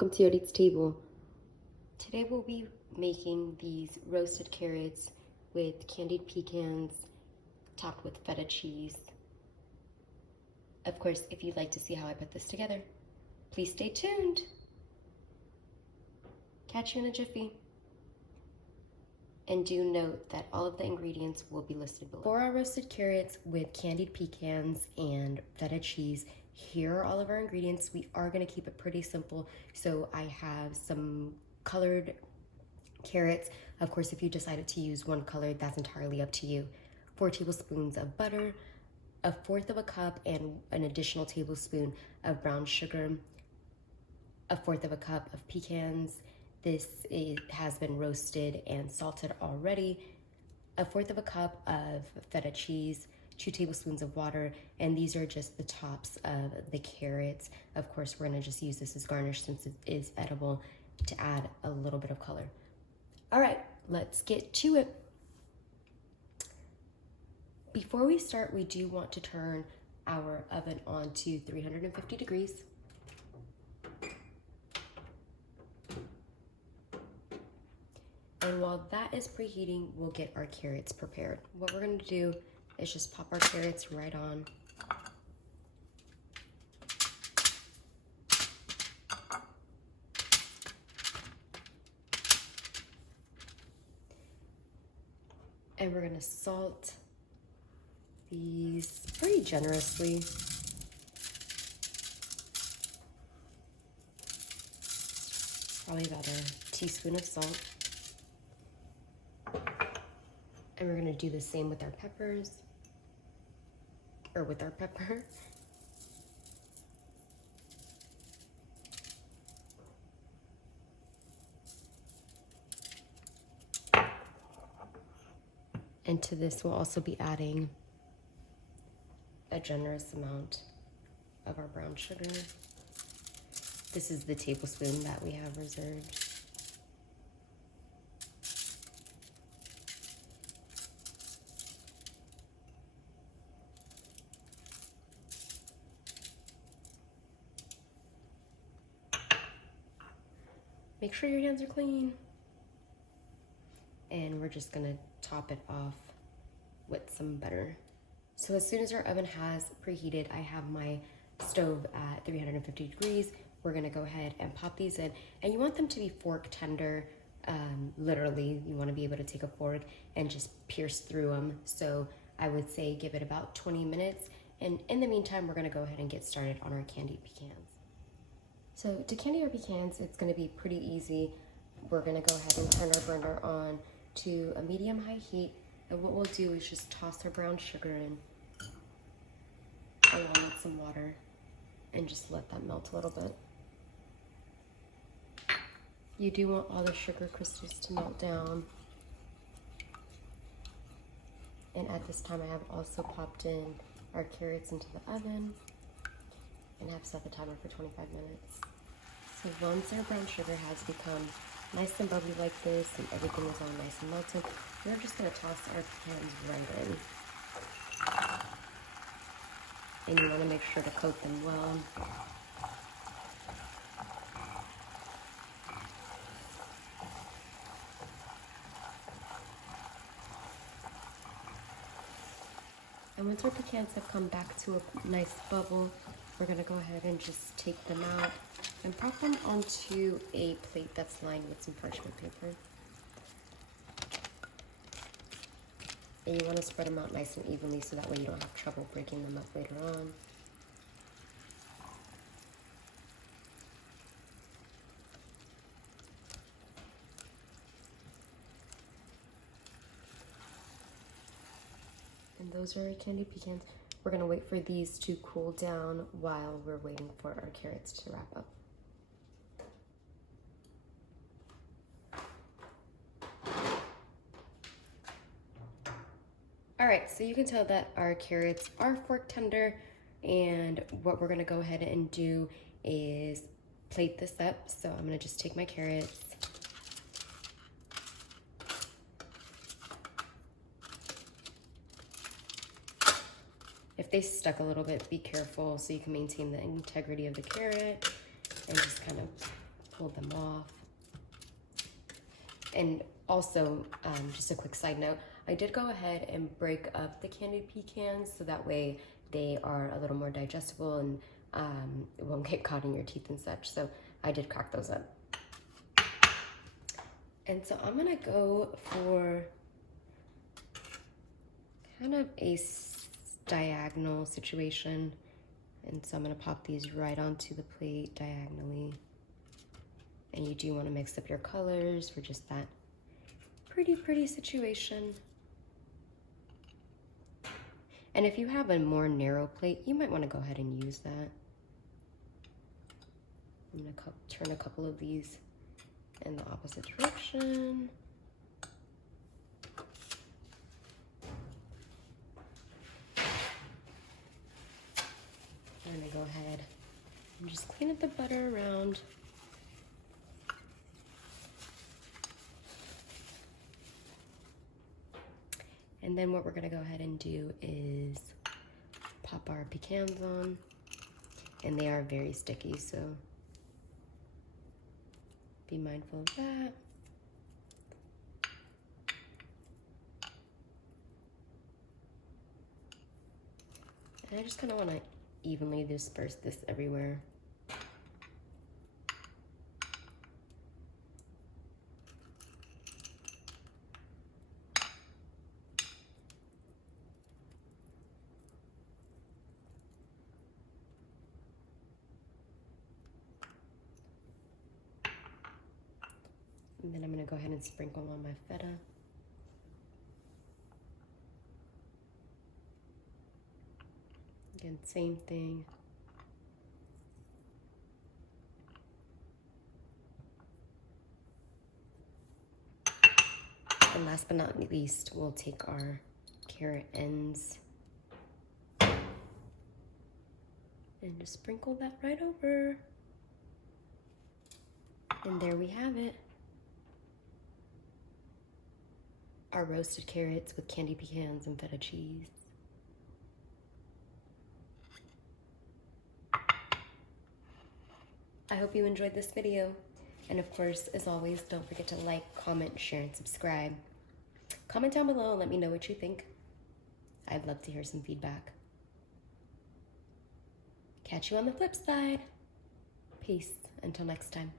welcome to Yodit's Table. Today we'll be making these roasted carrots with candied pecans topped with feta cheese. Of course, if you'd like to see how I put this together, please stay tuned. Catch you in a jiffy. And do note that all of the ingredients will be listed below. For our roasted carrots with candied pecans and feta cheese, here are all of our ingredients. We are going to keep it pretty simple. So I have some colored carrots. Of course, if you decided to use one color, that's entirely up to you. 4 tablespoons of butter, 1/4 cup and an additional tablespoon of brown sugar, 1/4 cup of pecans. This has been roasted and salted already. 1/4 cup of feta cheese, 2 tablespoons of water, and these are just the tops of the carrots. Of course, we're gonna just use this as garnish since it is edible to add a little bit of color. All right, let's get to it. Before we start, we do want to turn our oven on to 350 degrees. And while that is preheating, we'll get our carrots prepared. What we're gonna do is just pop our carrots right on. And we're gonna salt these pretty generously. Probably about a teaspoon of salt. And we're gonna do the same with our peppers, or with our pepper. And to this, we'll also be adding a generous amount of our brown sugar. This is the tablespoon that we have reserved. Make sure your hands are clean. And we're just gonna top it off with some butter. So as soon as our oven has preheated, I have my stove at 350 degrees. We're gonna go ahead and pop these in. And you want them to be fork tender. Literally, you wanna be able to take a fork and just pierce through them. So I would say give it about 20 minutes. And in the meantime, we're gonna go ahead and get started on our candied pecans. So to candy our pecans, it's gonna be pretty easy. We're gonna go ahead and turn our burner on to a medium-high heat. And what we'll do is just toss our brown sugar in, along with some water, and just let that melt a little bit. You do want all the sugar crystals to melt down. And at this time, I have also popped in our carrots into the oven and have set the timer for 25 minutes. So once our brown sugar has become nice and bubbly like this and everything is all nice and melted, we're just gonna toss our pecans right in. And you wanna make sure to coat them well. And once our pecans have come back to a nice bubble, we're gonna go ahead and just take them out and prop them onto a plate that's lined with some parchment paper. And you wanna spread them out nice and evenly so that way you don't have trouble breaking them up later on. And those are our candied pecans. We're gonna wait for these to cool down while we're waiting for our carrots to wrap up. All right, so you can tell that our carrots are fork tender, and what we're gonna go ahead and do is plate this up. So I'm gonna just take my carrots, if they stuck a little bit, be careful so you can maintain the integrity of the carrot, and just kind of pull them off. And also, just a quick side note, I did go ahead and break up the candied pecans so that way they are a little more digestible and it won't get caught in your teeth and such. So I did crack those up. And so I'm gonna go for kind of a diagonal situation. And so I'm gonna pop these right onto the plate diagonally. And you do wanna mix up your colors for just that pretty situation. And if you have a more narrow plate, you might wanna go ahead and use that. I'm gonna turn a couple of these in the opposite direction. I'm gonna go ahead and just clean up the butter around. And then what we're gonna go ahead and do is pop our pecans on. And they are very sticky, so be mindful of that. And I just kind of want to evenly disperse this everywhere. And then I'm gonna go ahead and sprinkle on my feta. Again, same thing. And last but not least, we'll take our carrot ends and just sprinkle that right over. And there we have it. Our roasted carrots with candied pecans and feta cheese. I hope you enjoyed this video. And of course, as always, don't forget to like, comment, share, and subscribe. Comment down below and let me know what you think. I'd love to hear some feedback. Catch you on the flip side. Peace. Until next time.